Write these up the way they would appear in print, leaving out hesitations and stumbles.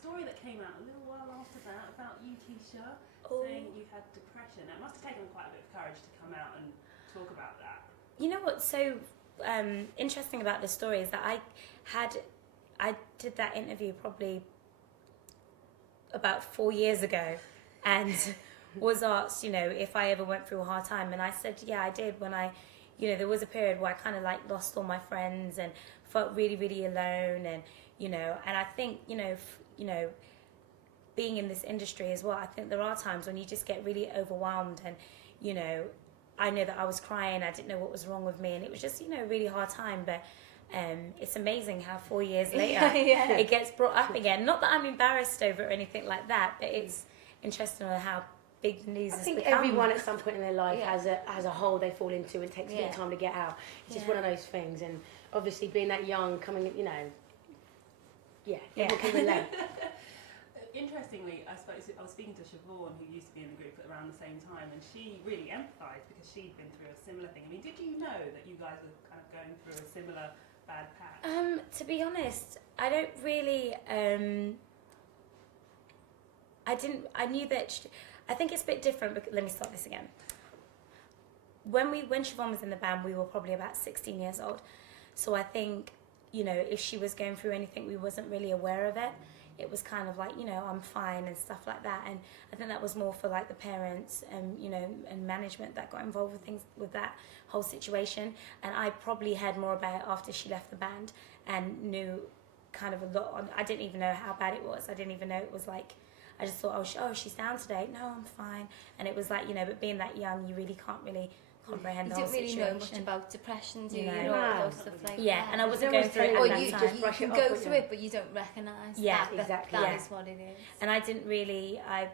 story that came out a little while after that about you, Keisha, saying you had depression. It must have taken quite a bit of courage to come out and talk about that. You know what's so interesting about this story is that I did that interview probably about 4 years ago, and was asked, if I ever went through a hard time, and I said, yeah, I did. When there was a period where I kind of like lost all my friends and felt really, really alone, and and I think being in this industry as well, I think there are times when you just get really overwhelmed, and I know that I was crying, I didn't know what was wrong with me, and it was just a really hard time, but it's amazing how 4 years later it gets brought up again. Not that I'm embarrassed over it or anything like that, but it's interesting on how big the news has become. I think everyone at some point in their life has a hole they fall into and takes a bit of time to get out. It's just one of those things, and obviously being that young, coming, everyone can relate. Interestingly, I was speaking to Siobhan, who used to be in the group at around the same time, and she really empathised because she'd been through a similar thing. I mean, did you know that you guys were kind of going through a similar bad patch? To be honest, I don't really. I knew that. I think it's a bit different. But let me start this again. When Siobhan was in the band, we were probably about 16 years old. So I think, if she was going through anything, we wasn't really aware of it. It was kind of like, I'm fine and stuff like that. And I think that was more for like the parents and, and management that got involved with things, with that whole situation. And I probably heard more about it after she left the band and knew kind of a lot on. I didn't even know how bad it was. I didn't even know it was like, I just thought, oh, she's down today. No, I'm fine. And it was like, but being that young, you really can't really comprehend the whole situation. You don't really know much about depression, do you? No. Stuff like that. And I wasn't no going through it or at you that just time. brush it go through it, but you don't recognise that. Exactly. That is what it is. And I didn't really, I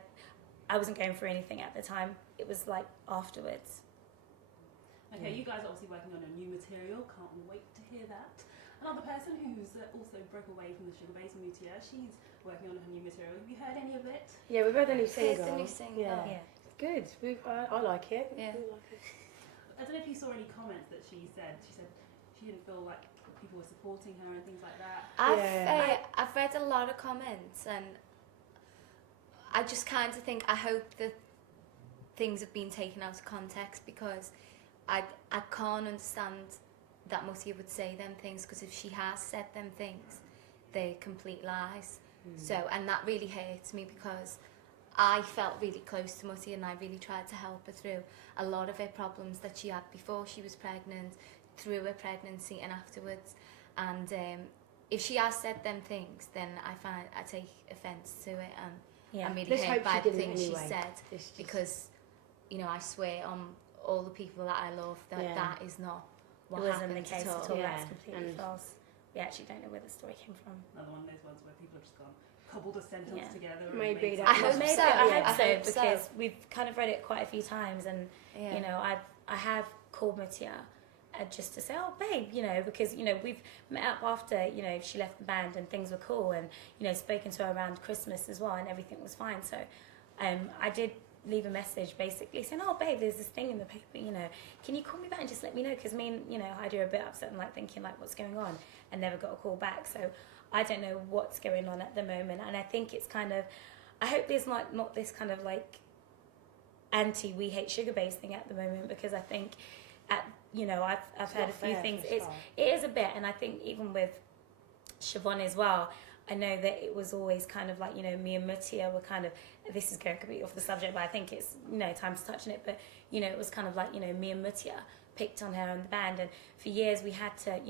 wasn't going through anything at the time. It was like afterwards. Okay, you guys are obviously working on a new material. Can't wait to hear that. Another person who's also broke away from the Sugababes, Mutya, she's working on her new material. Have you heard any of it? Yeah, we've heard the new single. The new single. Yeah. Good. I like it. Yeah. I don't know if you saw any comments that she said. She said she didn't feel like people were supporting her and things like that. I've read a lot of comments, and I just kind of think, I hope that things have been taken out of context, because I can't understand that Mutya would say them things, because if she has said them things, they're complete lies. So, and that really hurts me, because I felt really close to Mutya, and I really tried to help her through a lot of her problems that she had before she was pregnant, through her pregnancy and afterwards. And if she has said them things, then I take offence to it, and I'm really hurt by the things she said, because I swear on all the people that I love that that is not what happened the case at all. That's completely false. We actually don't know where the story came from. Another one of those ones where people have just gone, cobbled a sentence together. Maybe and I hope so. I hope so, because we've kind of read it quite a few times, and I have called Mutya just to say, oh babe, because we've met up after she left the band and things were cool, and spoken to her around Christmas as well, and everything was fine. So I did leave a message basically saying, oh babe, there's this thing in the paper, can you call me back and just let me know, because me and Heidi are a bit upset and like thinking like what's going on, and never got a call back. So I don't know what's going on at the moment, and I think it's kind of, I hope there's not this kind of like anti we hate Sugababes thing at the moment, because I think I've heard a few things. It is a bit, and I think even with Siobhan as well, I know that it was always kind of like, me and Mutya were kind of, this is going completely off the subject, but I think it's, time to touch on it, but, it was kind of like, me and Mutya picked on her and the band, and for years we had to,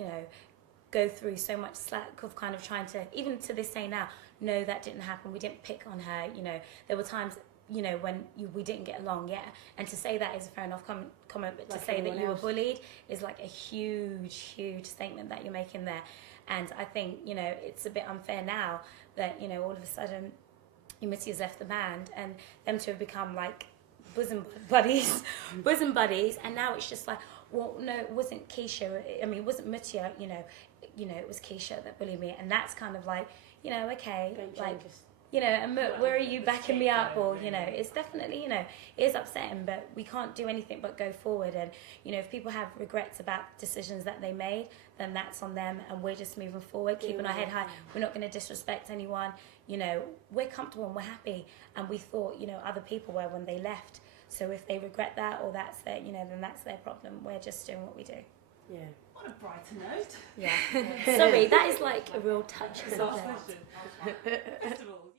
go through so much slack of kind of trying to, even to this day now, no, that didn't happen, we didn't pick on her, there were times, when we didn't get along, and to say that is a fair enough comment, but like to say that you were bullied is like a huge statement that you're making there. And I think, it's a bit unfair now that, all of a sudden, Mutya's left the band, and them two have become like bosom buddies, and now it's just like, well, no, it wasn't Keisha, it wasn't Mutya, it was Keisha that bullied me, and that's kind of like, okay, like, you know, and where are you backing me up? Or, you know, it's definitely, you know, it is upsetting, but we can't do anything but go forward. And, you know, if people have regrets about decisions that they made, then that's on them, and we're just moving forward, keeping our head high. We're not going to disrespect anyone. You know, we're comfortable and we're happy, and we thought, you know, other people were when they left. So if they regret that, or that's their, you know, then that's their problem. We're just doing what we do. Yeah. What a brighter note. Yeah. Sorry, that is like a real touch. Last question. Festivals.